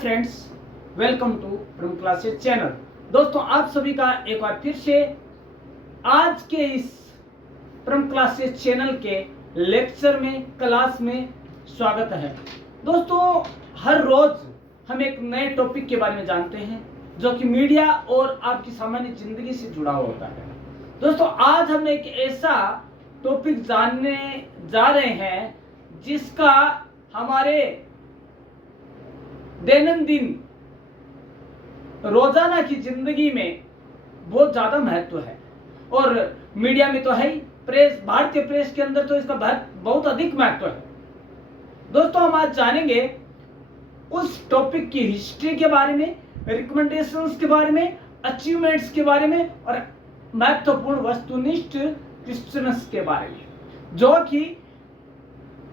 Friends, welcome to from classes channel. दोस्तों, आप सभी का एक बार फिर से आज के इस फ्रॉम क्लासेस चैनल के लेक्चर में, क्लास में स्वागत है। दोस्तों, हर रोज हम एक नए टॉपिक के बारे में जानते हैं जो कि मीडिया और आपकी सामान्य जिंदगी से जुड़ा होता है। दोस्तों, आज हम एक ऐसा टॉपिक जानने जा रहे हैं जिसका हमारे दैनंदिन रोजाना की जिंदगी में बहुत ज्यादा महत्व है और मीडिया में तो है ही, प्रेस, भारतीय प्रेस के अंदर तो इसका बहुत अधिक महत्व है। दोस्तों, हम आज जानेंगे उस टॉपिक की हिस्ट्री के बारे में, रिकमेंडेशंस के बारे में, अचीवमेंट्स के बारे में और महत्वपूर्ण वस्तुनिष्ठ क्वेश्चंस के बारे में जो कि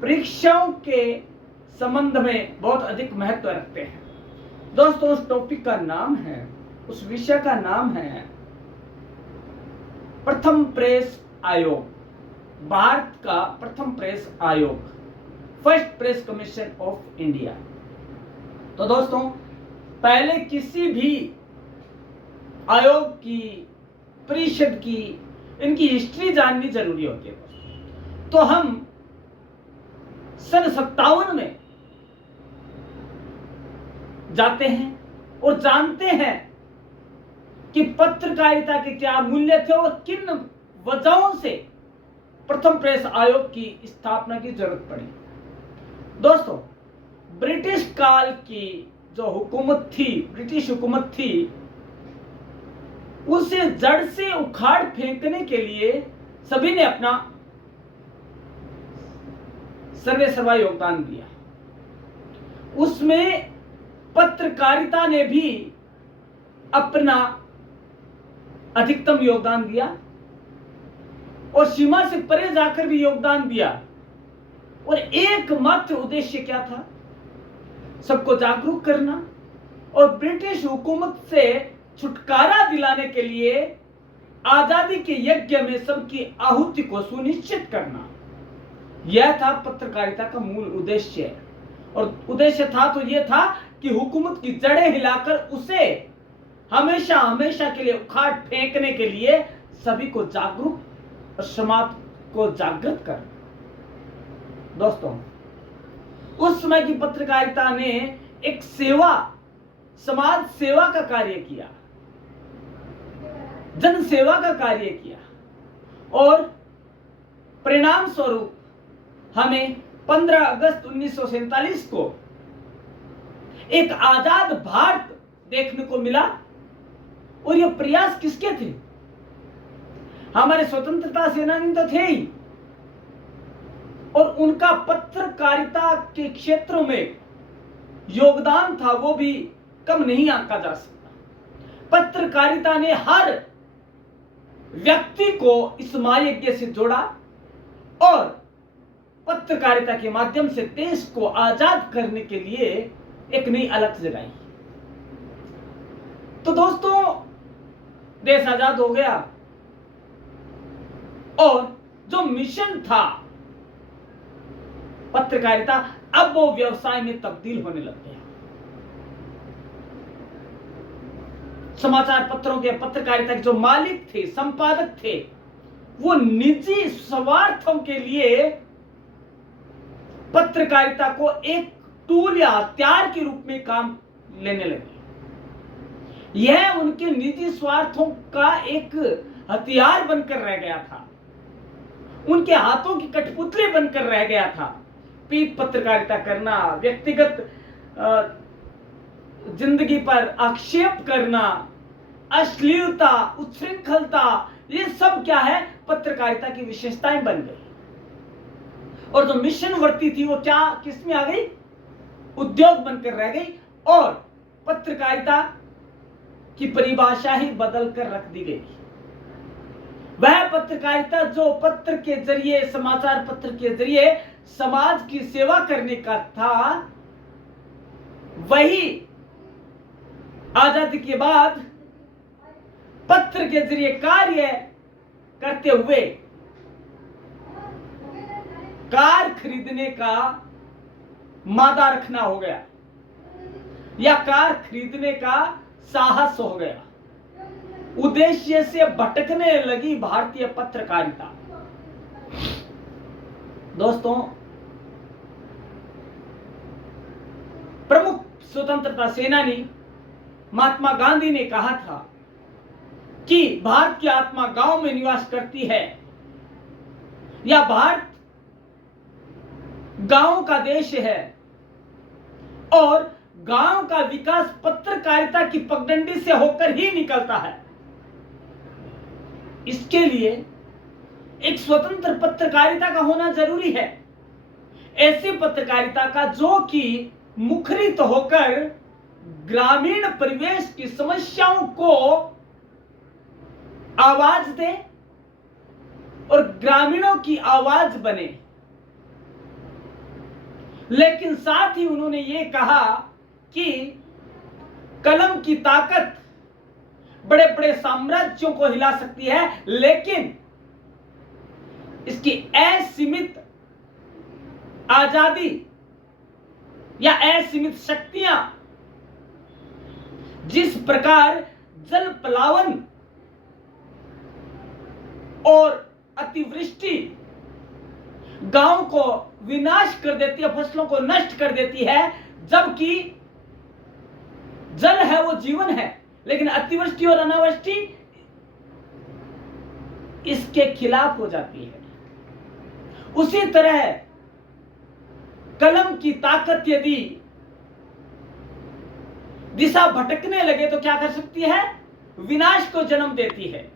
परीक्षाओं के संबंध में बहुत अधिक महत्व रखते हैं। दोस्तों, उस टॉपिक का नाम है, उस विषय का नाम है प्रथम प्रेस आयोग, भारत का प्रथम प्रेस आयोग, first press commission of India. तो दोस्तों, पहले किसी भी आयोग की, परिषद की, इनकी हिस्ट्री जाननी जरूरी होती है। तो हम सन 57 में जाते हैं और जानते हैं कि पत्रकारिता के क्या मूल्य थे और किन वजहों से प्रथम प्रेस आयोग की स्थापना की जरूरत पड़ी। दोस्तों, ब्रिटिश काल की जो हुकूमत थी, ब्रिटिश हुकूमत थी, उसे जड़ से उखाड़ फेंकने के लिए सभी ने अपना सर्वेसर्वा योगदान दिया। उसमें पत्रकारिता ने भी अपना अधिकतम योगदान दिया और सीमा से परे जाकर भी योगदान दिया। और एकमात्र उद्देश्य क्या था? सबको जागरूक करना और ब्रिटिश हुकूमत से छुटकारा दिलाने के लिए आजादी के यज्ञ में सबकी आहुति को सुनिश्चित करना। यह था पत्रकारिता का मूल उद्देश्य। और उद्देश्य था तो यह था कि हुकूमत की जड़ें हिलाकर उसे हमेशा हमेशा के लिए उखाड़ फेंकने के लिए सभी को जागरूक और समाज को जागृत कर। दोस्तों, उस समय की पत्रकारिता ने एक सेवा, समाज सेवा का कार्य किया, जन सेवा का कार्य किया और परिणाम स्वरूप हमें 15 अगस्त 1947 को एक आजाद भारत देखने को मिला। और ये प्रयास किसके थे? हमारे स्वतंत्रता सेनानी तो थे ही, और उनका पत्रकारिता के क्षेत्रों में योगदान था, वो भी कम नहीं आंका जा सकता। पत्रकारिता ने हर व्यक्ति को इस महायज्ञ से जोड़ा और पत्रकारिता के माध्यम से देश को आजाद करने के लिए एक नई अलख जगाई। तो दोस्तों, देश आजाद हो गया और जो मिशन था पत्रकारिता, अब वो व्यवसाय में तब्दील होने लग गया। समाचार पत्रों के, पत्रकारिता के जो मालिक थे, संपादक थे, वो निजी स्वार्थों के लिए पत्रकारिता को एक टूल या हथियार के रूप में काम लेने लगे। यह उनके निजी स्वार्थों का एक हथियार बनकर रह गया था, उनके हाथों की कठपुतली बनकर रह गया था। पीठ पत्रकारिता करना, व्यक्तिगत जिंदगी पर आक्षेप करना, अश्लीलता, उच्छृंखलता, ये सब क्या है? पत्रकारिता की विशेषताएं बन गई। और जो मिशन वर्ती थी वो क्या, किसमें आ गई? उद्योग बनकर रह गई और पत्रकारिता की परिभाषा ही बदल कर रख दी गई। वह पत्रकारिता जो पत्र के जरिए, समाचार पत्र के जरिए समाज की सेवा करने का था, वही आजादी के बाद पत्र के जरिए कार्य करते हुए कार खरीदने का मादा रखना हो गया। या कार खरीदने का साहस हो गया। उद्देश्य से भटकने लगी भारतीय पत्रकारिता। दोस्तों, प्रमुख स्वतंत्रता सेनानी महात्मा गांधी ने कहा था कि भारत की आत्मा गांव में निवास करती है, या भारत गांव का देश है और गांव का विकास पत्रकारिता की पगडंडी से होकर ही निकलता है। इसके लिए एक स्वतंत्र पत्रकारिता का होना जरूरी है, ऐसी पत्रकारिता का जो कि मुखरित होकर ग्रामीण परिवेश की समस्याओं को आवाज दे और ग्रामीणों की आवाज बने। लेकिन साथ ही उन्होंने ये कहा कि कलम की ताकत बड़े बड़े साम्राज्यों को हिला सकती है, लेकिन इसकी असीमित आजादी या असीमित शक्तियां जिस प्रकार जल प्लावन और अतिवृष्टि गांव को विनाश कर देती है, फसलों को नष्ट कर देती है, जबकि जल है वो जीवन है, लेकिन अतिवृष्टि और अनावृष्टि इसके खिलाफ हो जाती है। उसी तरह कलम की ताकत यदि दिशा भटकने लगे तो क्या कर सकती है? विनाश को जन्म देती है।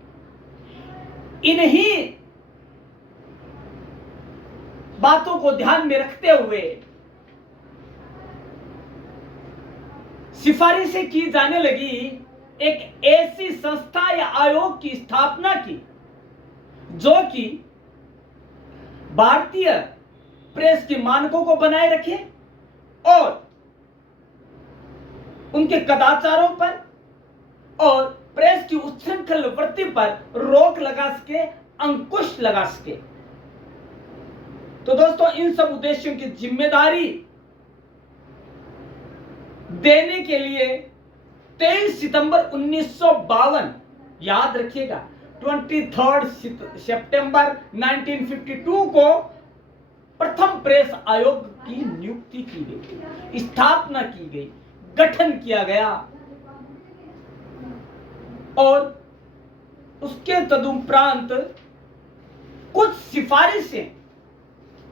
इन्हीं बातों को ध्यान में रखते हुए सिफारिशें की जाने लगी एक ऐसी संस्था या आयोग की स्थापना की जो कि भारतीय प्रेस के मानकों को बनाए रखे और उनके कदाचारों पर और प्रेस की उच्छृंखल वृत्ति पर रोक लगा सके, अंकुश लगा सके। तो दोस्तों, इन सब उद्देश्यों की जिम्मेदारी देने के लिए 23 सितंबर 1952, याद रखिएगा 23 सितंबर 1952 को प्रथम प्रेस आयोग की नियुक्ति की गई, स्थापना की गई, गठन किया गया और उसके तदुपरांत कुछ सिफारिशें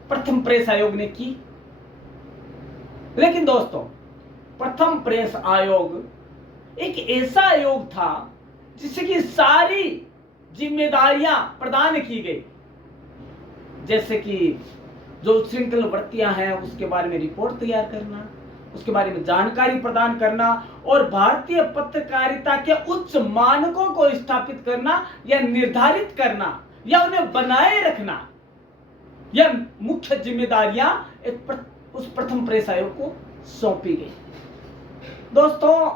प्रथम प्रेस आयोग ने की। लेकिन दोस्तों, प्रथम प्रेस आयोग एक ऐसा आयोग था जिससे कि सारी जिम्मेदारियां प्रदान की गई, जैसे कि जो उच्छृंखल वृत्तियां हैं उसके बारे में रिपोर्ट तैयार करना, उसके बारे में जानकारी प्रदान करना और भारतीय पत्रकारिता के उच्च मानकों को स्थापित करना या निर्धारित करना या उन्हें बनाए रखना, यह मुख्य जिम्मेदारियां उस प्रथम प्रेस आयोग को सौंपी गई। दोस्तों,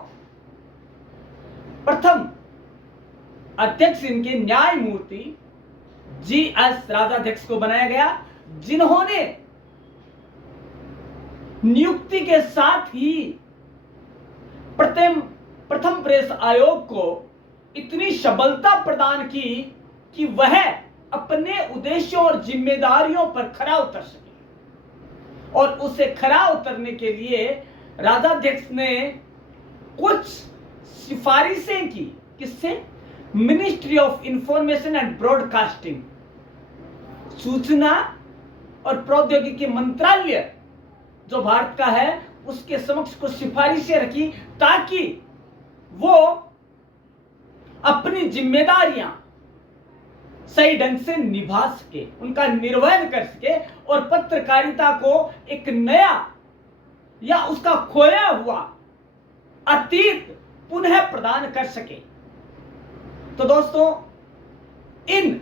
प्रथम अध्यक्ष इनके न्यायमूर्ति GS राजाध्यक्ष को बनाया गया, जिन्होंने नियुक्ति के साथ ही प्रथम प्रेस आयोग को इतनी सबलता प्रदान की कि वह अपने उद्देश्यों और जिम्मेदारियों पर खरा उतर सके। और उसे खरा उतरने के लिए राजाध्यक्ष ने कुछ सिफारिशें की। किससे? Ministry of information and broadcasting, सूचना और प्रौद्योगिकी मंत्रालय जो भारत का है, उसके समक्ष कुछ सिफारिशें रखी ताकि वो अपनी जिम्मेदारियां सही ढंग से निभा सके, उनका निर्वहन कर सके और पत्रकारिता को एक नया या उसका खोया हुआ अतीत पुनः प्रदान कर सके। तो दोस्तों, इन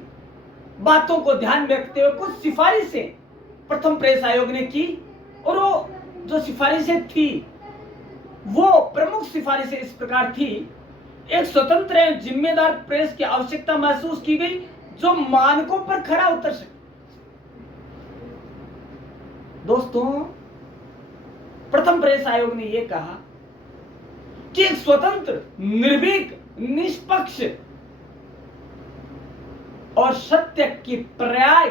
बातों को ध्यान में रखते हुए कुछ सिफारिशें प्रथम प्रेस आयोग ने की और वो जो सिफारिशें थी वो प्रमुख सिफारिशें इस प्रकार थी। एक स्वतंत्र एवं जिम्मेदार प्रेस की आवश्यकता महसूस की गई जो मानकों पर खरा उतर सके। दोस्तों, प्रथम प्रेस आयोग ने यह कहा कि एक स्वतंत्र, निर्भीक, निष्पक्ष और सत्य की पर्याय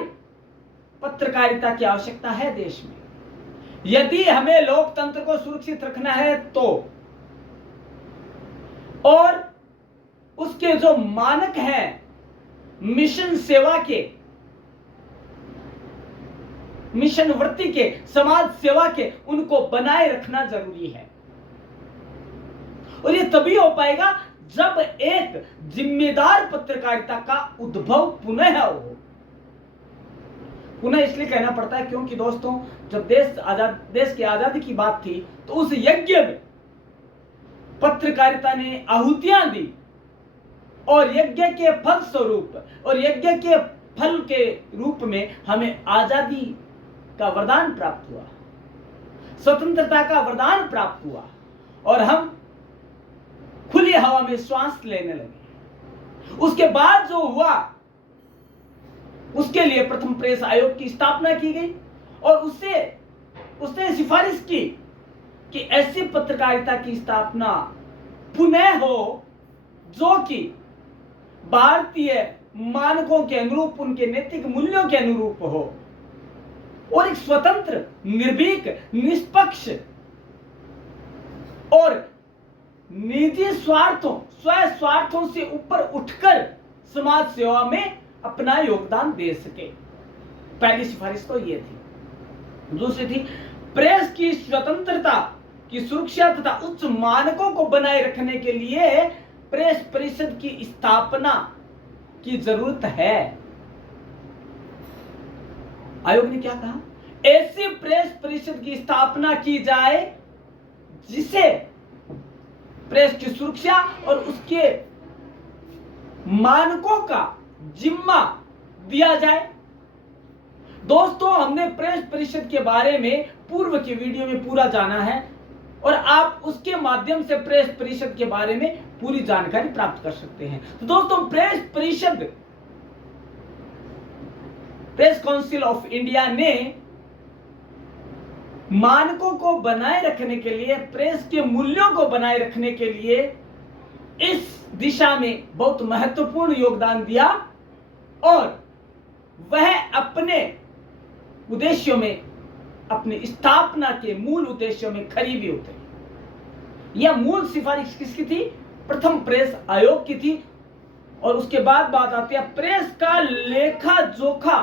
पत्रकारिता की आवश्यकता है देश में। यदि हमें लोकतंत्र को सुरक्षित रखना है तो, और उसके जो मानक हैं मिशन सेवा के, मिशन वृत्ति के, समाज सेवा के, उनको बनाए रखना जरूरी है। और ये तभी हो पाएगा जब एक जिम्मेदार पत्रकारिता का उद्भव पुनः हो। पुनः इसलिए कहना पड़ता है क्योंकि दोस्तों, जब देश की आजादी की बात थी तो उस यज्ञ में पत्रकारिता ने आहुतियां दी, और यज्ञ के फल स्वरूप और यज्ञ के फल के रूप में हमें आजादी का वरदान प्राप्त हुआ, स्वतंत्रता का वरदान प्राप्त हुआ, और हम खुली हवा में श्वास लेने लगे। उसके बाद जो हुआ, उसके लिए प्रथम प्रेस आयोग की स्थापना की गई, और उसने सिफारिश की कि ऐसी पत्रकारिता की स्थापना पुनः हो जो कि भारतीय मानकों के अनुरूप, उनके नैतिक मूल्यों के अनुरूप हो, और एक स्वतंत्र, निर्भीक, निष्पक्ष और निजी स्वार्थों, स्व स्वार्थों से ऊपर उठकर समाज सेवा में अपना योगदान दे सके। पहली सिफारिश तो ये थी। दूसरी थी, प्रेस की स्वतंत्रता की सुरक्षा तथा उच्च मानकों को बनाए रखने के लिए प्रेस परिषद की स्थापना की जरूरत है। आयोग ने क्या कहा? ऐसी प्रेस परिषद की स्थापना की जाए जिसे प्रेस की सुरक्षा और उसके मानकों का जिम्मा दिया जाए। दोस्तों, हमने प्रेस परिषद के बारे में पूर्व के वीडियो में पूरा जाना है, और आप उसके माध्यम से प्रेस परिषद के बारे में पूरी जानकारी प्राप्त कर सकते हैं। तो दोस्तों, प्रेस परिषद, प्रेस काउंसिल ऑफ इंडिया ने मानकों को बनाए रखने के लिए, प्रेस के मूल्यों को बनाए रखने के लिए इस दिशा में बहुत महत्वपूर्ण योगदान दिया, और वह अपने उद्देश्यों में, अपनी स्थापना के मूल उद्देश्यों में खरी भी उतरी। यह मूल सिफारिश किसकी थी? प्रथम प्रेस आयोग की थी। और उसके बाद बात आती है प्रेस का लेखा जोखा,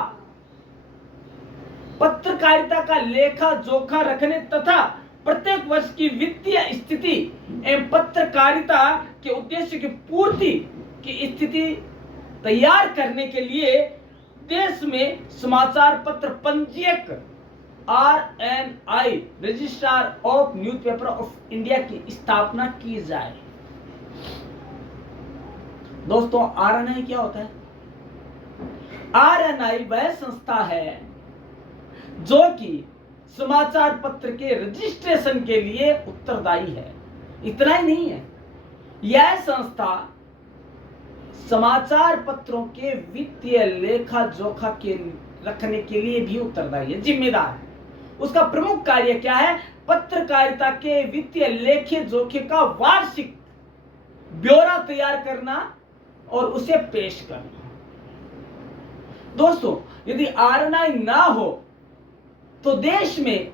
पत्रकारिता का लेखा जोखा रखने तथा प्रत्येक वर्ष की वित्तीय स्थिति एवं पत्रकारिता के उद्देश्य की पूर्ति की स्थिति तैयार करने के लिए देश में समाचार पत्र पंजीयक RNI, registrar of newspaper of India की स्थापना की जाए। दोस्तों, RNI क्या होता है? RNI वह संस्था है जो कि समाचार पत्र के रजिस्ट्रेशन के लिए उत्तरदायी है। इतना ही नहीं है, यह संस्था समाचार पत्रों के वित्तीय लेखा जोखा के रखने के लिए भी उत्तरदायी है, जिम्मेदार है। उसका प्रमुख कार्य क्या है? पत्रकारिता के वित्तीय लेखे जोखे का वार्षिक ब्यौरा तैयार करना और उसे पेश करना। दोस्तों, यदि RNI ना हो तो देश में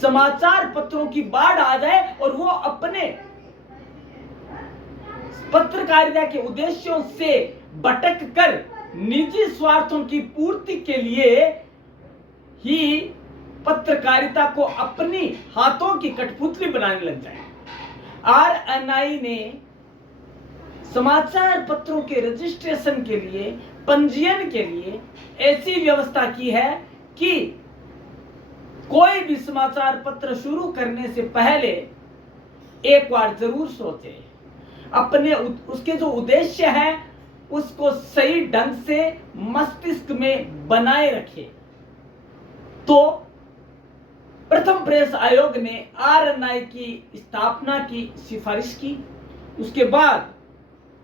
समाचार पत्रों की बाढ़ आ जाए और वो अपने पत्रकारिता के उद्देश्यों से भटक कर निजी स्वार्थों की पूर्ति के लिए ही पत्रकारिता को अपनी हाथों की कठपुतली बनाने लग जाए। RNI ने समाचार पत्रों के रजिस्ट्रेशन के लिए, पंजीयन के लिए ऐसी व्यवस्था की है कि कोई भी समाचार पत्र शुरू करने से पहले एक बार जरूर सोचे, अपने उसके जो उद्देश्य है उसको सही ढंग से मस्तिष्क में बनाए रखे। तो प्रथम प्रेस आयोग ने RNI की स्थापना की सिफारिश की। उसके बाद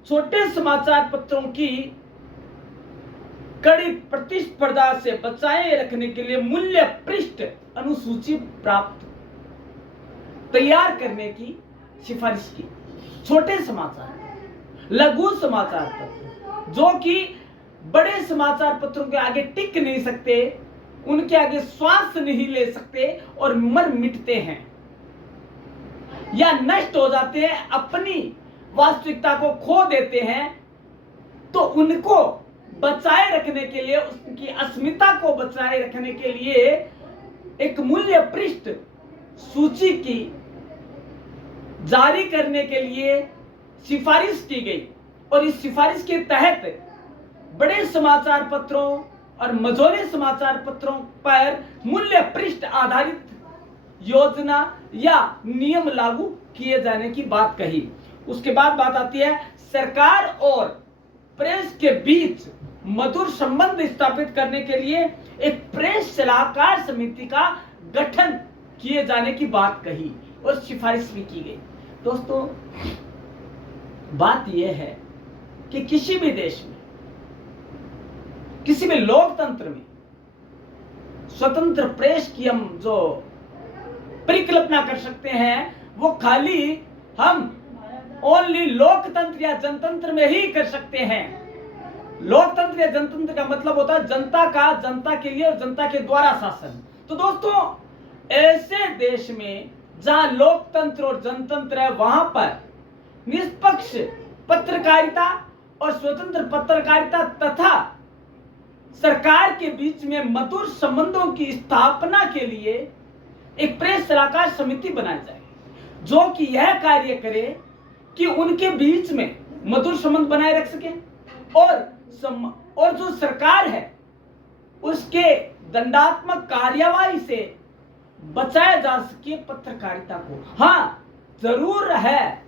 छोटे समाचार पत्रों की कड़ी प्रतिस्पर्धा से बचाए रखने के लिए मूल्य पृष्ठ अनुसूची प्राप्त तैयार करने की सिफारिश की। छोटे समाचार, लघु समाचार पत्र जो कि बड़े समाचार पत्रों के आगे टिक नहीं सकते, उनके आगे श्वास नहीं ले सकते और मर मिटते हैं या नष्ट हो जाते हैं, अपनी वास्तविकता को खो देते हैं, तो उनको बचाए रखने के लिए, उसकी अस्मिता को बचाए रखने के लिए एक मूल्य पृष्ठ सूची की जारी करने के लिए सिफारिश की गई। और इस सिफारिश के तहत बड़े समाचार पत्रों और मझोले समाचार पत्रों पर मूल्य पृष्ठ आधारित योजना या नियम लागू किए जाने की बात कही। उसके बाद बात आती है सरकार और प्रेस के बीच मधुर संबंध स्थापित करने के लिए एक प्रेस सलाहकार समिति का गठन किए जाने की बात कही और सिफारिश भी की गई। दोस्तों, बात यह है कि किसी भी देश में, किसी भी लोकतंत्र में स्वतंत्र प्रेस की हम जो परिकल्पना कर सकते हैं, वो खाली हम ओनली लोकतंत्र या जनतंत्र में ही कर सकते हैं। लोकतंत्र या जनतंत्र का मतलब होता है जनता का, जनता के लिए और जनता के द्वारा शासन। तो दोस्तों, ऐसे देश में जहां लोकतंत्र और जनतंत्र है, वहां पर निष्पक्ष पत्रकारिता और स्वतंत्र पत्रकारिता तथा सरकार के बीच में मधुर संबंधों की स्थापना के लिए एक प्रेस सलाहकार समिति बनाई जाए, जो कि यह कार्य करे कि उनके बीच में मधुर संबंध बनाए रख सके और जो सरकार है उसके दंडात्मक कार्यवाही से बचाया जा सके पत्रकारिता को। हाँ, जरूर है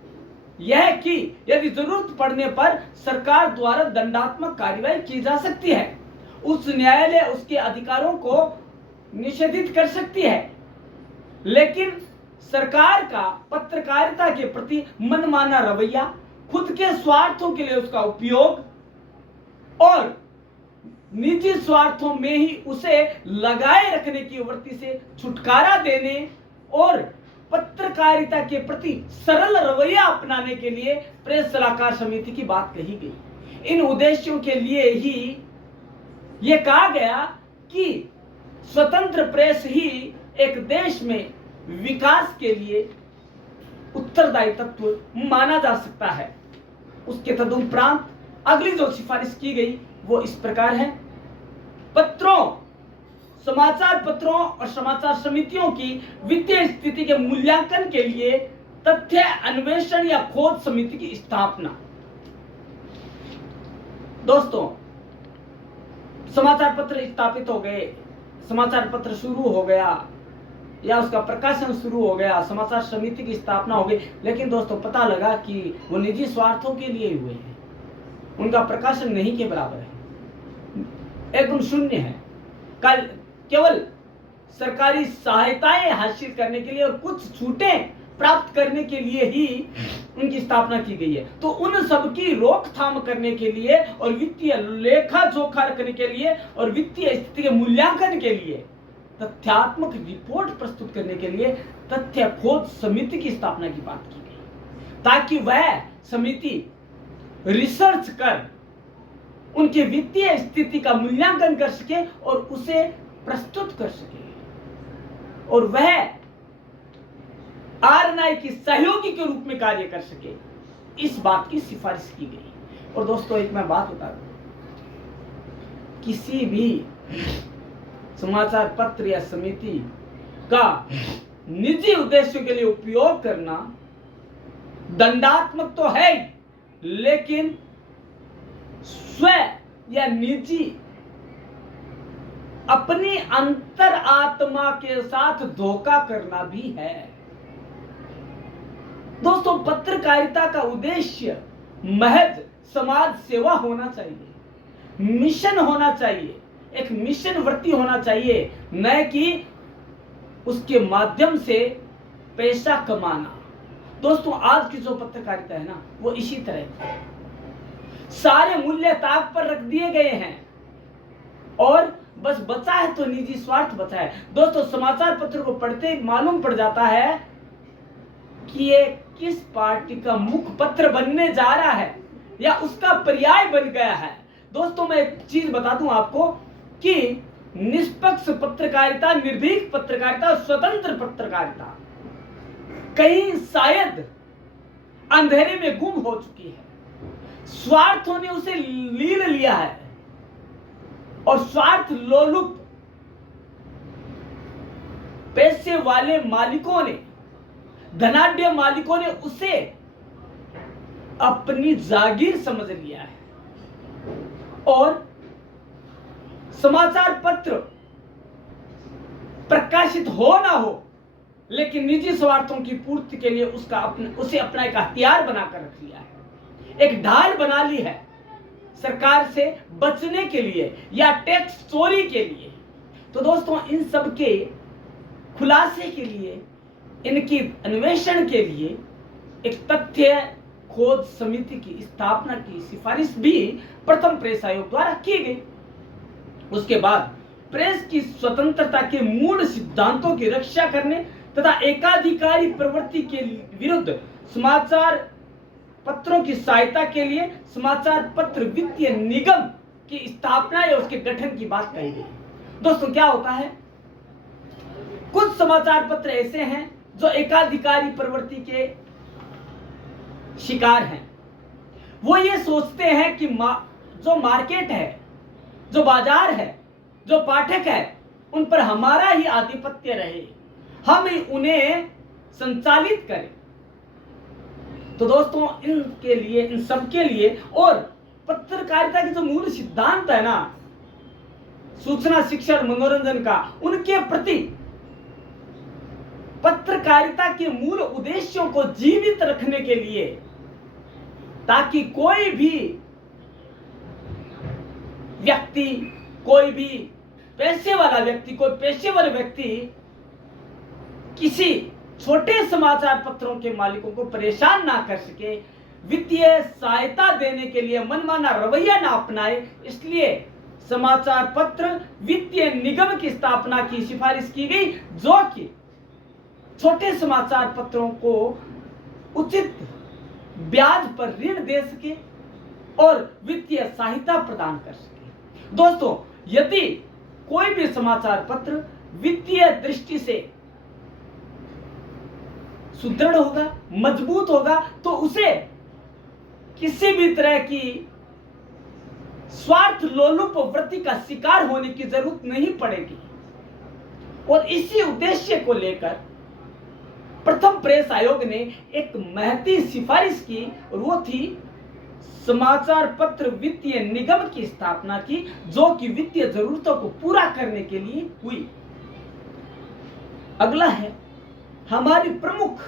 यह कि यदि जरूरत पड़ने पर सरकार द्वारा दंडात्मक कार्यवाही की जा सकती है, उच्च न्यायालय उसके अधिकारों को निषेधित कर सकती है, लेकिन सरकार का पत्रकारिता के प्रति मनमाना रवैया, खुद के स्वार्थों के लिए उसका उपयोग और निजी स्वार्थों में ही उसे लगाए रखने की वृत्ति से छुटकारा देने और पत्रकारिता के प्रति सरल रवैया अपनाने के लिए प्रेस सलाहकार समिति की बात कही गई। इन उद्देश्यों के लिए ही यह कहा गया कि स्वतंत्र प्रेस ही एक देश में विकास के लिए उत्तरदायी तत्व माना जा सकता है। उसके तदुपरांत अगली जो सिफारिश की गई वो इस प्रकार है। पत्रों, समाचार पत्रों और समाचार समितियों की वित्तीय स्थिति के मूल्यांकन के लिए तथ्य अन्वेषण या खोज समिति की स्थापना। दोस्तों, समाचार पत्र स्थापित हो गए, समाचार पत्र शुरू हो गया या उसका प्रकाशन शुरू हो गया, समाचार समिति की स्थापना हो गई, लेकिन दोस्तों पता लगा कि वो निजी स्वार्थों के लिए हुए हैं, उनका प्रकाशन नहीं के बराबर है, एकदम शून्य है। कल केवल सरकारी सहायताएं हासिल करने के लिए और कुछ छूटें प्राप्त करने के लिए ही उनकी स्थापना की गई है। तो उन सब की रोकथाम करने के लिए और वित्तीय लेखा जोखा रखने के लिए और वित्तीय स्थिति के मूल्यांकन के लिए, तथ्यात्मक रिपोर्ट प्रस्तुत करने के लिए तथ्य खोज समिति की स्थापना की बात की गई, ताकि वह समिति रिसर्च कर उनके वित्तीय स्थिति का मूल्यांकन कर सके और उसे प्रस्तुत कर सके और वह आरएनआई की सहयोगी के रूप में कार्य कर सके। इस बात की सिफारिश की गई। और दोस्तों, एक मैं बात बता दूं, किसी भी समाचार पत्र या समिति का निजी उद्देश्यों के लिए उपयोग करना दंडात्मक तो है, लेकिन स्व या निजी अपनी अंतर आत्मा के साथ धोखा करना भी है। दोस्तों, पत्रकारिता का उद्देश्य महज समाज सेवा होना चाहिए, मिशन होना चाहिए, एक मिशन वृत्ति होना चाहिए, न कि उसके माध्यम से पैसा कमाना। दोस्तों, आज की जो पत्रकारिता है ना, वो इसी तरह है। सारे मूल्य ताक पर रख दिए गए हैं और बस बचा है तो निजी स्वार्थ बचा है। दोस्तों, समाचार पत्र को पढ़ते ही मालूम पड़ जाता है कि ये किस पार्टी का मुखपत्र बनने जा रहा है या उसका पर्याय बन गया है। दोस्तों मैं एक चीज बता दूं आपको कि निष्पक्ष पत्रकारिता, निर्भीक पत्रकारिता और स्वतंत्र पत्रकारिता कहीं शायद अंधेरे में गुम हो चुकी है। स्वार्थों ने उसे लील लिया है और स्वार्थ लोलुप पैसे वाले मालिकों ने, धनाढ्य मालिकों ने उसे अपनी जागीर समझ लिया है और समाचार पत्र प्रकाशित हो ना हो लेकिन निजी स्वार्थों की पूर्ति के लिए उसे अपना एक हथियार बनाकर रख लिया है, एक ढाल बना ली है सरकार से बचने के लिए या टैक्स चोरी के लिए। तो दोस्तों इन सब के खुलासे के लिए, इनकी अन्वेषण के लिए एक तथ्य खोज समिति की स्थापना की सिफारिश भी प्रथम प्रेस आयोग द्वारा की गई। उसके बाद प्रेस की स्वतंत्रता के मूल सिद्धांतों की रक्षा करने तथा एकाधिकारी प्रवृत्ति के विरुद्ध समाचार पत्रों की सहायता के लिए समाचार पत्र वित्तीय निगम की स्थापना या उसके गठन की बात कही गई। दोस्तों क्या होता है, कुछ समाचार पत्र ऐसे हैं जो एकाधिकारी प्रवृत्ति के शिकार हैं। वो ये सोचते हैं कि जो मार्केट है, जो बाजार है, जो पाठक है, उन पर हमारा ही आधिपत्य रहे, हम ही उन्हें संचालित करें। तो दोस्तों इनके लिए, इन सब के लिए और पत्रकारिता के जो मूल सिद्धांत है ना, सूचना, शिक्षा और मनोरंजन का, उनके प्रति पत्रकारिता के मूल उद्देश्यों को जीवित रखने के लिए, ताकि कोई भी व्यक्ति, कोई भी पैसे वाला व्यक्ति, कोई पेशेवर व्यक्ति किसी छोटे समाचार पत्रों के मालिकों को परेशान ना कर सके, वित्तीय सहायता देने के लिए मनमाना रवैया ना अपनाए। इसलिए समाचार पत्र वित्तीय निगम की स्थापना की सिफारिश की गई, जो कि छोटे समाचार पत्रों को उचित ब्याज पर ऋण दे सके और वित्तीय सहायता प्रदान कर सके। दोस्तों यदि कोई भी समाचार पत्र वित्तीय दृष्टि से सुदृढ़ होगा, मजबूत होगा, तो उसे किसी भी तरह की स्वार्थ लोलुप वृत्ति का शिकार होने की जरूरत नहीं पड़ेगी। और इसी उद्देश्य को लेकर प्रथम प्रेस आयोग ने एक महती सिफारिश की और वो थी समाचार पत्र वित्तीय निगम की स्थापना की, जो कि वित्तीय जरूरतों को पूरा करने के लिए हुई। अगला है हमारी प्रमुख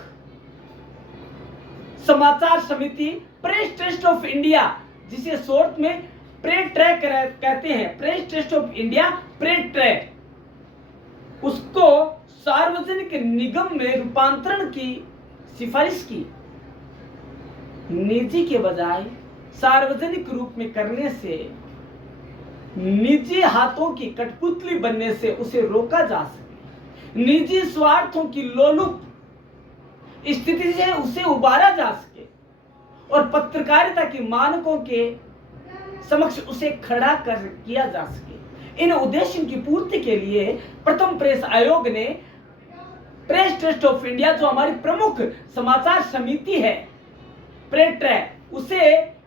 समाचार समिति प्रेस ट्रस्ट ऑफ इंडिया, जिसे शॉर्ट में प्रेस ट्रैक कहते हैं, press trust of India, press track, उसको सार्वजनिक निगम में रूपांतरण की सिफारिश की। निजी के बजाय सार्वजनिक रूप में करने से, निजी हाथों की कठपुतली बनने से उसे रोका जा सके, निजी स्वार्थों की लोलुप स्थिति से उसे उबारा जा सके और पत्रकारिता के मानकों के समक्ष उसे खड़ा किया जा सके। इन उद्देश्यों की पूर्ति के लिए प्रथम प्रेस आयोग ने प्रेस ट्रस्ट ऑफ इंडिया, जो हमारी प्रमुख समाचार समिति है, प्रेस ट्रैक, उसे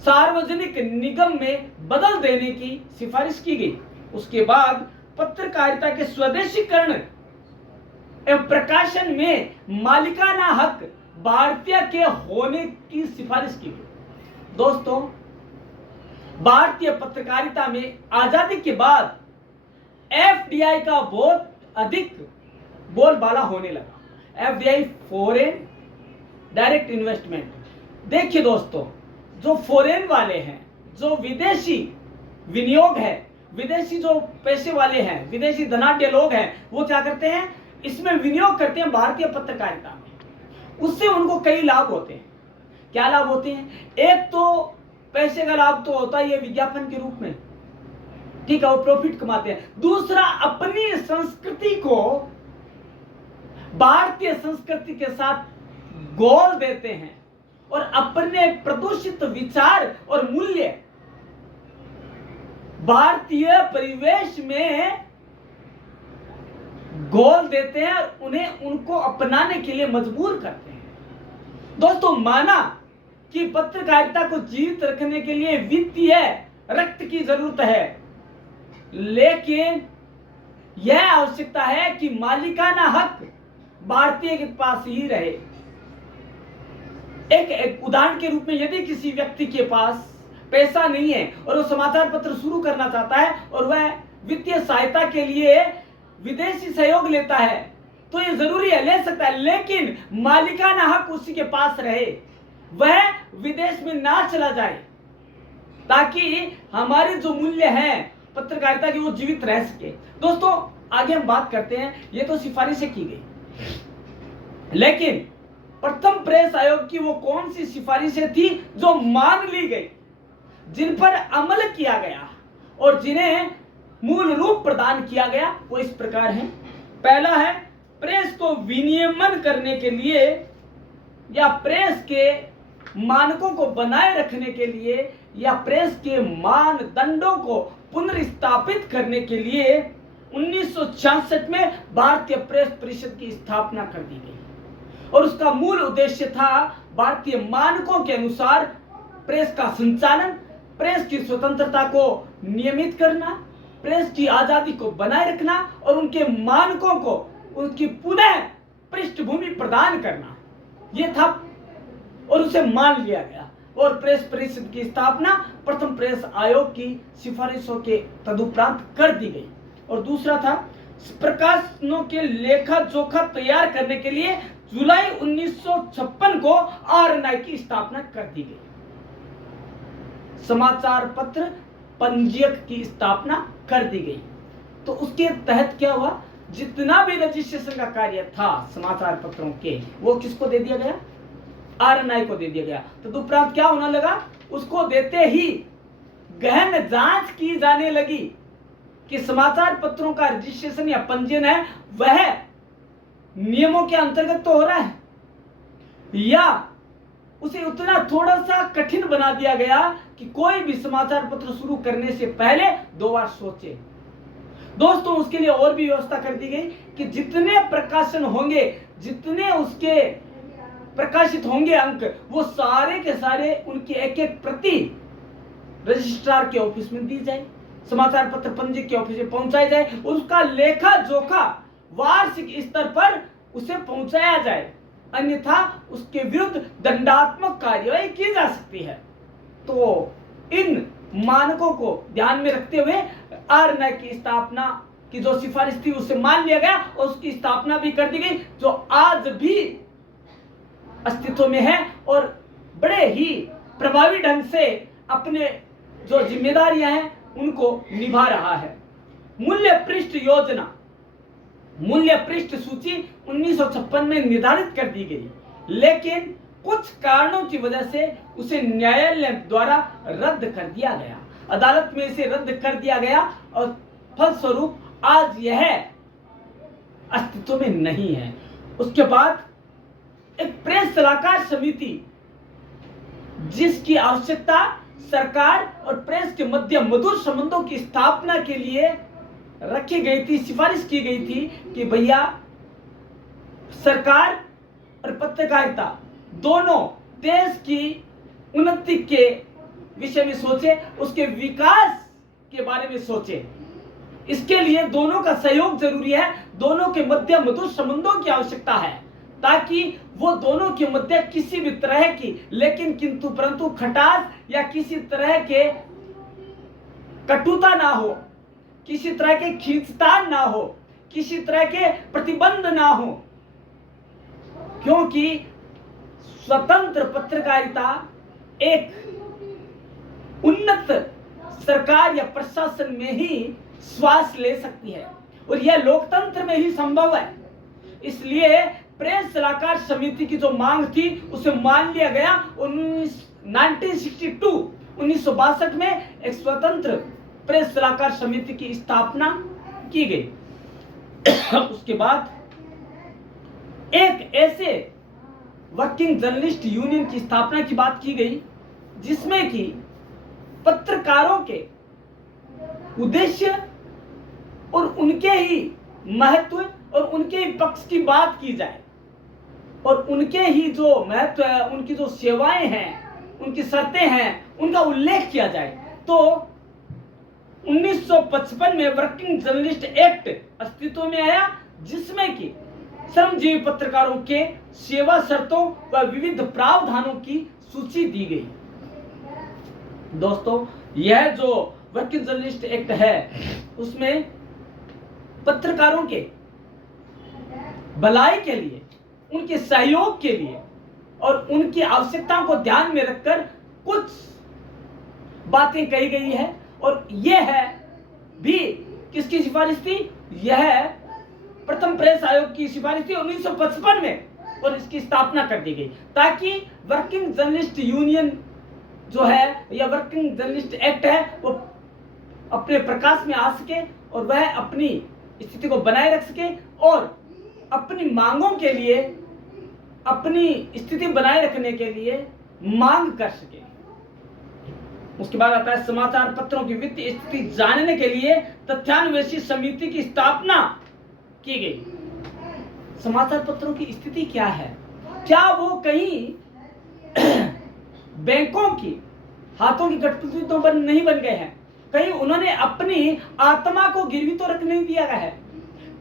सार्वजनिक निगम में बदल देने की सिफारिश की गई। उसके बाद पत्रकारिता के स्वदेशीकरण एवं प्रकाशन में मालिकाना हक भारतीय के होने की सिफारिश की गई। दोस्तों भारतीय पत्रकारिता में आजादी के बाद एफडीआई का बहुत अधिक बोलबाला होने लगा। FDI, foreign direct investment. देखिए दोस्तों, जो फॉरेन वाले हैं, जो विदेशी विनियोग है, विदेशी जो पैसे वाले हैं, विदेशी धनाढ्य लोग हैं, वो क्या करते हैं, इसमें विनियोग करते हैं भारतीय पत्रकारिता में। उससे उनको कई लाभ होते हैं। क्या लाभ होते हैं? एक तो पैसे का लाभ तो होता ही है विज्ञापन के रूप में, ठीक है, वो प्रॉफिट कमाते हैं। दूसरा, अपनी संस्कृति को भारतीय संस्कृति के साथ गोल देते हैं और अपने प्रदूषित विचार और मूल्य भारतीय परिवेश में गोल देते हैं और उन्हें उनको अपनाने के लिए मजबूर करते हैं। दोस्तों, माना कि पत्रकारिता को जीवित रखने के लिए वित्तीय रक्त की जरूरत है, लेकिन यह आवश्यकता है कि मालिकाना हक भारतीय के पास ही रहे। एक उदाहरण के रूप में, यदि किसी व्यक्ति के पास पैसा नहीं है और वो समाचार पत्र शुरू करना चाहता है और वह वित्तीय सहायता के लिए विदेशी सहयोग लेता है, तो ये जरूरी है, ले सकता है, लेकिन मालिकाना हक उसी के पास रहे, वह विदेश में ना चला जाए, ताकि हमारे जो मूल्य हैं पत्रकारिता की वो जीवित रह सके। दोस्तों, आगे हम बात करते हैं। ये तो सिफारिशें की गई, लेकिन प्रथम प्रेस आयोग की वो कौन सी सिफारिशें थी जो मान ली गई, जिन पर अमल किया गया और जिन्हें मूल रूप प्रदान किया गया? वो इस प्रकार है। पहला है, प्रेस को विनियमन करने के लिए या प्रेस के मानकों को बनाए रखने के लिए या प्रेस के मानदंडों को पुनर्स्थापित करने के लिए 1966 में भारतीय प्रेस परिषद की स्थापना कर दी गई और उसका मूल उद्देश्य था भारतीय मानकों के अनुसार प्रेस का संचालन, प्रेस की स्वतंत्रता को नियमित करना, प्रेस की आजादी को बनाए रखना और उनके मानकों को उनकी पुनः पृष्ठभूमि प्रदान करना, यह था और उसे मान लिया गया और प्रेस परिषद की स्थापना प्रथम प्रेस आयोग की सिफारिशों के तदुपरांत कर दी गई। और दूसरा था, प्रकाशनों के लेखा जोखा तैयार करने के लिए जुलाई 1956 को आरएनआई की स्थापना कर दी गई। समाचार पत्र पंजीयक की स्थापना कर दी गई। तो उसके तहत क्या हुआ, जितना भी रजिस्ट्रेशन का कार्य था समाचार पत्रों के, वो किसको दे दिया गया? आरएनआई को दे दिया गया। तदुपरांत क्या होने लगा, उसको देते ही गहन जांच की जाने लगी कि समाचार पत्रों का रजिस्ट्रेशन या पंजीयन है वह नियमों के अंतर्गत तो हो रहा है, या उसे उतना थोड़ा सा कठिन बना दिया गया कि कोई भी समाचार पत्र शुरू करने से पहले 2 बार सोचे। दोस्तों, उसके लिए और भी व्यवस्था कर दी गई कि जितने प्रकाशन होंगे, जितने उसके प्रकाशित होंगे अंक, वो सारे के सारे उनकी एक एक प्रति रजिस्ट्रार के ऑफिस में दी जाए, समाचार पत्र पंजीयक के ऑफिस में पहुंचाई जाए, उसका लेखा जोखा वार्षिक स्तर पर उसे पहुंचाया जाए, अन्यथा उसके विरुद्ध दंडात्मक कार्यवाही की जा सकती है। तो इन मानकों को ध्यान में रखते हुए आरएनआई की स्थापना की जो सिफारिश थी उसे मान लिया गया और उसकी स्थापना भी कर दी गई, जो आज भी अस्तित्व में है और बड़े ही प्रभावी ढंग से अपने जो जिम्मेदारियां हैं उनको निभा रहा है। मूल्य पृष्ठ योजना, मूल्य पृष्ठ सूची 1956 में निर्धारित कर दी गई, लेकिन कुछ कारणों की वजह से उसे न्यायालय द्वारा रद्द कर दिया गया, अदालत में इसे रद्द कर दिया गया और फलस्वरूप आज यह अस्तित्व में नहीं है। उसके बाद एक प्रेस सलाहकार समिति, जिसकी आवश्यकता सरकार और प्रेस के मध्य मधुर संबंधों की स्थापना के लिए रखी गई थी, सिफारिश की गई थी कि भैया सरकार और पत्रकारिता दोनों देश की उन्नति के विषय में सोचे, उसके विकास के बारे में सोचे। इसके लिए दोनों का सहयोग जरूरी है, दोनों के मध्य मधुर संबंधों की आवश्यकता है, ताकि वो दोनों के मध्य किसी भी तरह की लेकिन किंतु परंतु खटास या किसी तरह के कटुता ना हो, किसी तरह के खींचतान ना हो, किसी तरह के प्रतिबंध ना हो, क्योंकि स्वतंत्र पत्रकारिता एक उन्नत सरकार या प्रशासन में ही श्वास ले सकती है और यह लोकतंत्र में ही संभव है। इसलिए प्रेस सलाहकार समिति की जो मांग थी उसे मान लिया गया। 1962 में एक स्वतंत्र प्रेस सलाहकार समिति की स्थापना की गई। उसके बाद एक ऐसे वर्किंग जर्नलिस्ट यूनियन की स्थापना की बात की गई जिसमें कि पत्रकारों के उद्देश्य और उनके ही महत्व और उनके ही पक्ष की बात की जाए और उनके ही जो महत्व है, उनकी जो सेवाएं हैं, उनकी शर्तें हैं, उनका उल्लेख किया जाए। तो 1955 में वर्किंग जर्नलिस्ट एक्ट अस्तित्व में आया जिसमें कि श्रमजीवी पत्रकारों के सेवा शर्तों व विविध प्रावधानों की सूची दी गई। दोस्तों, यह जो वर्किंग जर्नलिस्ट एक्ट है उसमें पत्रकारों के भलाई के लिए, उनके सहयोग के लिए और उनकी आवश्यकताओं को ध्यान में रखकर कुछ बातें कही गई है और यह है भी किसकी सिफारिश थी? यह प्रथम प्रेस आयोग की सिफारिश थी 1955 में और इसकी स्थापना कर दी गई ताकि वर्किंग जर्नलिस्ट यूनियन जो है या वर्किंग जर्नलिस्ट एक्ट है वो अपने प्रकाश में आ सके और वह अपनी स्थिति को बनाए रख सके और अपनी मांगों के लिए, अपनी स्थिति बनाए रखने के लिए मांग कर सके। उसके बाद आता है समाचार पत्रों की वित्तीय स्थिति जानने के लिए तथ्यान्वेषी समिति की स्थापना की गई। समाचार पत्रों की स्थिति क्या है? क्या वो कहीं बैंकों की हाथों की कठपुतली तो नहीं बन गए हैं? कहीं उन्होंने अपनी आत्मा को गिरवी तो रख नहीं दिया है?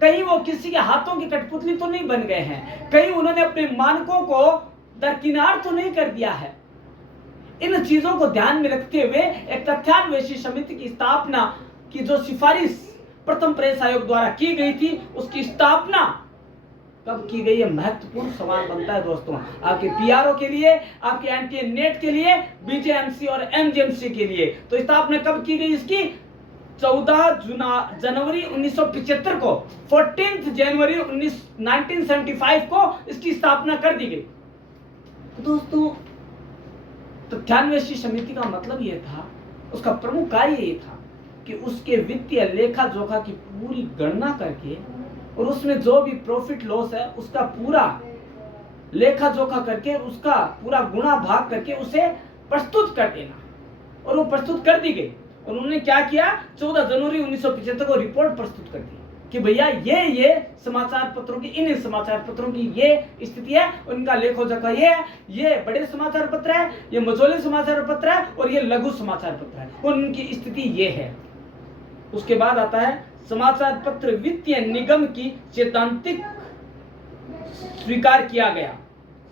कहीं वो किसी के हाथों की कठपुतली तो नहीं बन गए हैं? कहीं उन्होंने अपने मानकों को दरकिनार तो नहीं कर दिया है? इन चीजों को ध्यान में रखते हुए एक तथ्यान्वेषी समिति की स्थापना की जो सिफारिश प्रथम प्रेस आयोग द्वारा की गई थी, उसकी स्थापना कब की गई है? महत्वपूर्ण सवाल बनता है दोस्तों, आपके पीआरओ के लिए, आपके एनटीए नेट के लिए, बीजेएमसी और एमजेएमसी के लिए। तो स्थापना कब की गई इसकी? 14 जनवरी 1975 को, 14 जनवरी 1975 को इसकी स्थापना कर दी गई। तो दोस्तों, तथ्यान्वेषी समिति का मतलब यह था, उसका प्रमुख कार्य यह था कि उसके वित्तीय लेखा जोखा की पूरी गणना करके और उसमें जो भी प्रॉफिट लॉस है उसका पूरा लेखा जोखा करके, उसका पूरा गुणा भाग करके उसे प्रस्तुत कर देना। और वो प्रस्तुत कर दी गई और उन्होंने क्या किया? 14 जनवरी 1975 को रिपोर्ट प्रस्तुत कर दी कि भैया ये समाचार पत्रों की, इन समाचार पत्रों की ये स्थिति है, उनका लेखो जोखा ये है, ये बड़े समाचार पत्र है, ये मझोले समाचार पत्र है और ये लघु समाचार पत्र है, उनकी स्थिति ये है। उसके बाद आता है समाचार पत्र वित्तीय निगम की सैद्धांतिक स्वीकार किया गया।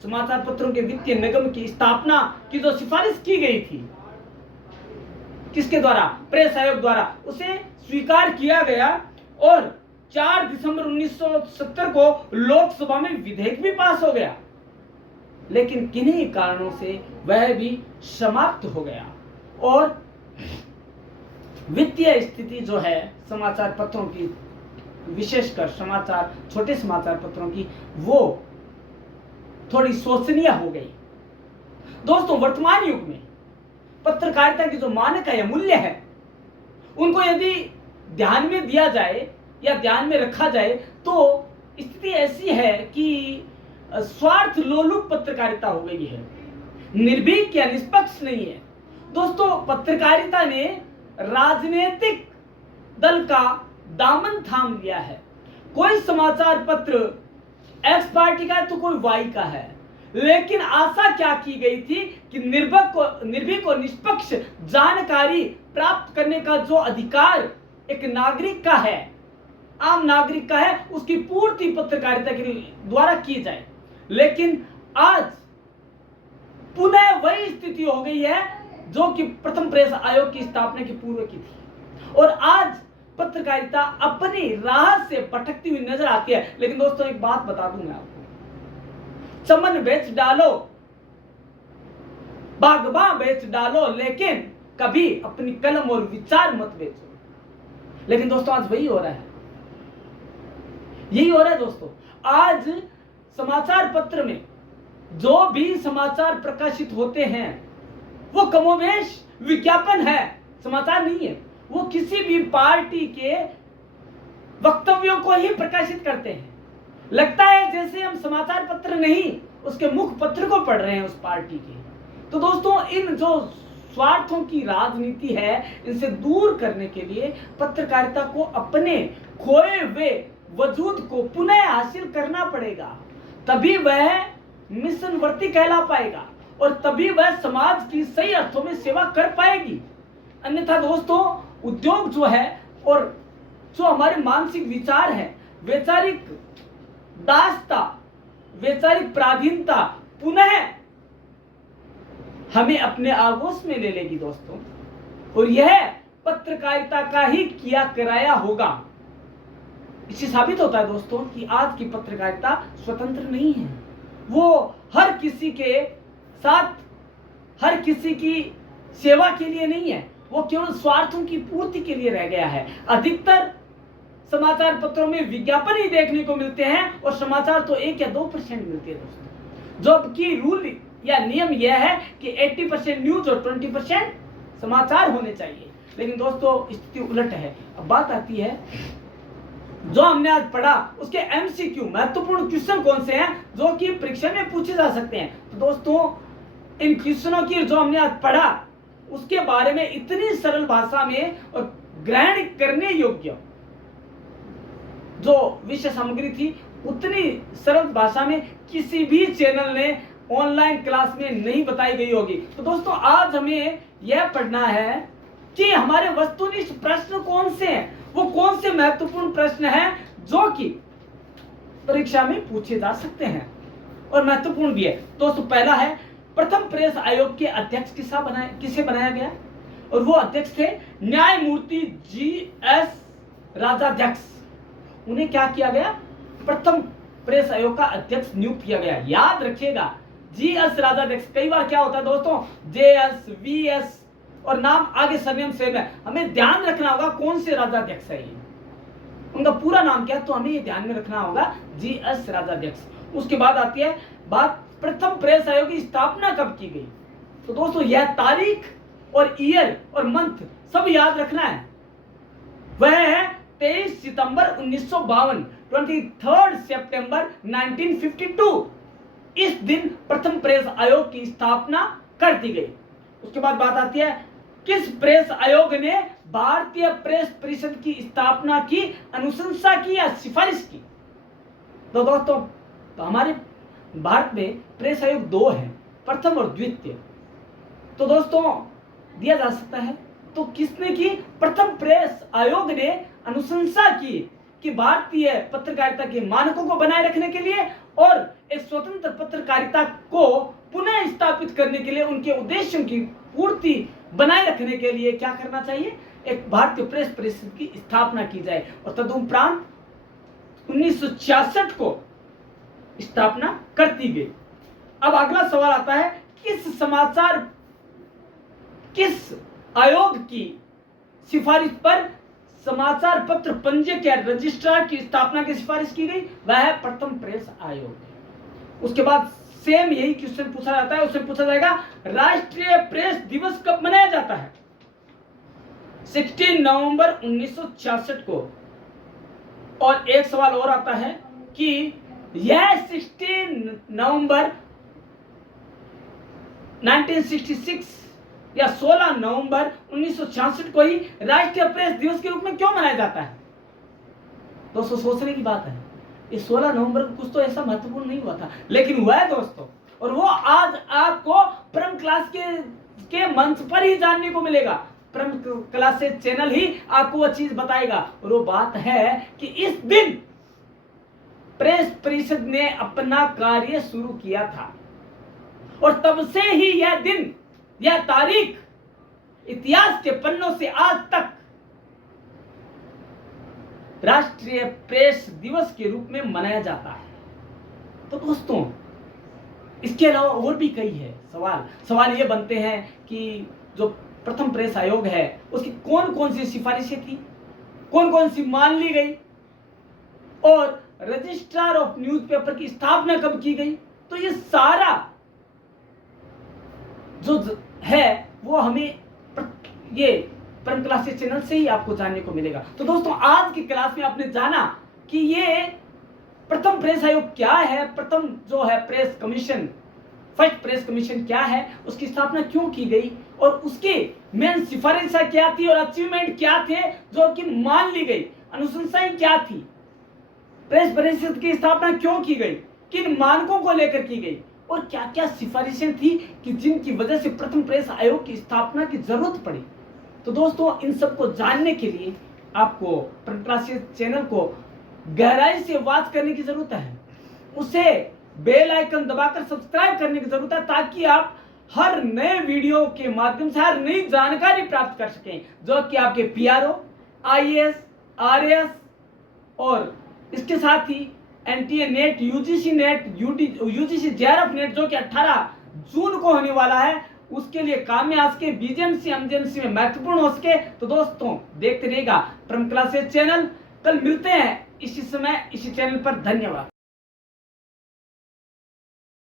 समाचार पत्रों के वित्तीय निगम की स्थापना की जो सिफारिश की गई थी, किसके द्वारा? प्रेस आयोग द्वारा, उसे स्वीकार किया गया और 4 दिसंबर 1970 को लोकसभा में विधेयक भी पास हो गया, लेकिन किन्हीं कारणों से वह भी समाप्त हो गया और वित्तीय स्थिति जो है समाचार पत्रों की, विशेषकर छोटे समाचार पत्रों की, वो थोड़ी शोचनीय हो गई। दोस्तों, वर्तमान युग में पत्रकारिता की जो मानक है, मूल्य है, उनको यदि ध्यान में दिया जाए या ध्यान में रखा जाए तो स्थिति ऐसी है कि स्वार्थ लोलुप पत्रकारिता हो गई है, निर्भीक या निष्पक्ष नहीं है। दोस्तों, पत्रकारिता ने राजनीतिक दल का दामन थाम लिया है। कोई समाचार पत्र एक्स पार्टी का है तो कोई वाई का है, लेकिन आशा क्या की गई थी कि निर्भीक और निष्पक्ष जानकारी प्राप्त करने का जो अधिकार एक नागरिक का है, आम नागरिक का है, उसकी पूर्ति पत्रकारिता के द्वारा की जाए। लेकिन आज पुनः वही स्थिति हो गई है जो कि प्रथम प्रेस आयोग की स्थापना के पूर्व की थी और आज पत्रकारिता अपनी राह से भटकती हुई नजर आती है। लेकिन दोस्तों, एक बात बता दूं मैं आपको, चमन बेच डालो, बागबां बेच डालो, लेकिन कभी अपनी कलम और विचार मत बेचो। लेकिन दोस्तों, आज वही हो रहा है, यही हो रहा है दोस्तों। आज समाचार पत्र में जो भी समाचार प्रकाशित होते हैं वो कमोबेश विज्ञापन है, समाचार नहीं है। वो किसी भी पार्टी के वक्तव्यों को ही प्रकाशित करते हैं लगता है जैसे हम समाचार पत्र नहीं उसके मुख पत्र को पढ़ रहे हैं उस पार्टी के। तो दोस्तों, इन जो स्वार्थों की राजनीति है, इनसे दूर करने के लिए पत्रकारिता को अपने खोए हुए वजूद को पुनः हासिल करना पड़ेगा। तभी वह मिशनवर्ती कहला पाएगा और तभी वह समाज की सही अर्थों में सेवा कर पाएगी। अन्यथा दोस्तों, उद्योग जो है और जो हमारे मानसिक विचार है, वैचारिक दास्ता, वैचारिक पराधीनता पुनः हमें अपने आगोश में ले लेगी दोस्तों। और यह पत्रकारिता का ही किया कराया होगा। इससे साबित होता है दोस्तों कि आज की पत्रकारिता स्वतंत्र नहीं है। वो हर किसी के साथ, हर किसी की सेवा के लिए नहीं है, वो केवल स्वार्थों की पूर्ति के लिए रह गया है। अधिकतर समाचार पत्रों में विज्ञापन ही देखने को मिलते हैं और समाचार तो 1 या 2% मिलते हैं दोस्तों। जबकि रूल या नियम यह है कि 80% न्यूज और 20% समाचार होने चाहिए। लेकिन दोस्तों, स्थिति उलट है। अब बात आती है जो हमने आज पढ़ा उसके एमसीक्यू, महत्वपूर्ण क्वेश्चन कौन से हैं जो कि परीक्षा में पूछे जा सकते हैं। तो दोस्तों, इन क्वेश्चनों की जो हमने आज पढ़ा उसके बारे में इतनी सरल भाषा में और ग्रहण करने योग्य जो विषय सामग्री थी, उतनी सरल भाषा में किसी भी चैनल ने ऑनलाइन क्लास में नहीं बताई गई होगी। तो दोस्तों, आज हमें यह पढ़ना है कि हमारे वस्तुनिष्ठ प्रश्न कौन से हैं, वो कौन से महत्वपूर्ण प्रश्न हैं जो कि परीक्षा में पूछे जा सकते हैं और महत्वपूर्ण भी है। दोस्तों, पहला है प्रथम प्रेस आयोग के अध्यक्ष किसे बनाया गया, और वो अध्यक्ष थे न्यायमूर्ति GS राजाध्यक्ष। उन्हें क्या किया गया, प्रथम प्रेस आयोग का अध्यक्ष नियुक्त किया गया। याद रखिएगा, GS राजाध्यक्ष। कई बार क्या होता है दोस्तों, JS, VS और नाम आगे सरनेम सेम है। हमें ध्यान रखना होगा कौन से राजाध्यक्ष है ये, उनका पूरा नाम क्या है, तो हमें ये ध्यान में रखना होगा GS राजाध्यक्ष। उसके बाद आती है बात प्रथम प्रेस आयोग की स्थापना कब की गई। तो दोस्तों, यह तारीख और ईयर और मंथ सब याद रखना है। वह है 23 सितंबर 1952, 23 सितंबर 1952। इस दिन प्रथम प्रेस आयोग की स्थापना कर दी गई। उसके बाद बात आती है किस प्रेस आयोग ने भारतीय प्रेस परिषद की स्थापना की, अनुशंसा की या सिफारिश की। तो दोस्तों, तो हमारे भारत में प्रेस आयोग 2 हैं, प्रथम और द्वितीय। तो दोस्तों, दिया जा सकता है तो किसने की, प्रथम प्रेस आयोग ने अनुशंसा की कि भारतीय पत्रकारिता के मानकों को बनाए रखने के लिए और एक स्वतंत्र पत्रकारिता को पुनः स्थापित करने के लिए, उनके उद्देश्यों की पूर्ति बनाए रखने के लिए क्या करना चाहिए, एक भारतीय प्रेस परिषद की स्थापना की जाए। और तदुपरांत 1966 को स्थापना कर दी गई। अब अगला सवाल आता है किस आयोग की सिफारिश पर समाचार पत्र पंजे के रजिस्ट्रार की स्थापना की सिफारिश की गई, वह है प्रथम प्रेस आयोग। उसके बाद सेम यही क्वेश्चन पूछा जाता है, उससे पूछा जाएगा राष्ट्रीय प्रेस दिवस कब मनाया जाता है। 16 नवंबर 1966 को। और एक सवाल और आता है कि यह 16 नवंबर 1966 या 16 नवंबर 1966 को ही राष्ट्रीय प्रेस दिवस के रूप में क्यों मनाया जाता है। दोस्तों, सोचने की बात है, ये 16 नवंबर को कुछ तो ऐसा महत्वपूर्ण नहीं हुआ था, लेकिन हुआ है दोस्तों। और वो आज आपको परम क्लास के मंच पर ही जानने को मिलेगा। परम क्लासेस चैनल ही आपको वो चीज बताएगा। और वो बात है कि इस दिन प्रेस परिषद ने अपना कार्य शुरू किया था और तब से ही यह दिन, यह तारीख इतिहास के पन्नों से आज तक राष्ट्रीय प्रेस दिवस के रूप में मनाया जाता है। तो दोस्तों, इसके अलावा और भी कई है सवाल ये बनते हैं कि जो प्रथम प्रेस आयोग है उसकी कौन कौन सी सिफारिशें थी, कौन कौन सी मान ली गई, और रजिस्ट्रार ऑफ न्यूज़पेपर की स्थापना कब की गई। तो ये सारा जो है वो हमें ये परम क्लासेस चैनल से ही आपको जानने को मिलेगा। तो दोस्तों, आज की क्लास में आपने जाना कि ये प्रथम प्रेस आयोग क्या है, प्रथम जो है press commission, first press commission क्या है, उसकी स्थापना क्यों की गई और उसके मेन सिफारिशें क्या थी और अचीवमेंट क्या थे जो कि मान ली गई, अनुशंसाएं क्या थी, प्रेस परिषद की स्थापना क्यों की गई, किन मानकों को लेकर की गई और क्या क्या सिफारिशें थी कि जिनकी वजह से प्रथम प्रेस आयोग की स्थापना की जरूरत पड़ी। तो दोस्तों, इन सबको जानने के लिए आपको प्रकाशित चैनल को गहराई से वॉच करने की जरूरत है, उसे बेल आइकन दबाकर सब्सक्राइब करने की जरूरत है, ताकि आप हर नए वीडियो के माध्यम से हर नई जानकारी प्राप्त कर सकें जो कि आपके पीआरओ, आईएएस, आरएएस और इसके साथ ही NTA net, UGC net, UGC JRF net जो कि 18 जून को होने वाला है, उसके लिए काम में आ सके, बीजेएमसी एमजेएमसी में महत्वपूर्ण हो सके। तो दोस्तों, देखते रहिएगा परम क्लासेस चैनल। कल मिलते हैं इसी समय इसी चैनल पर। धन्यवाद।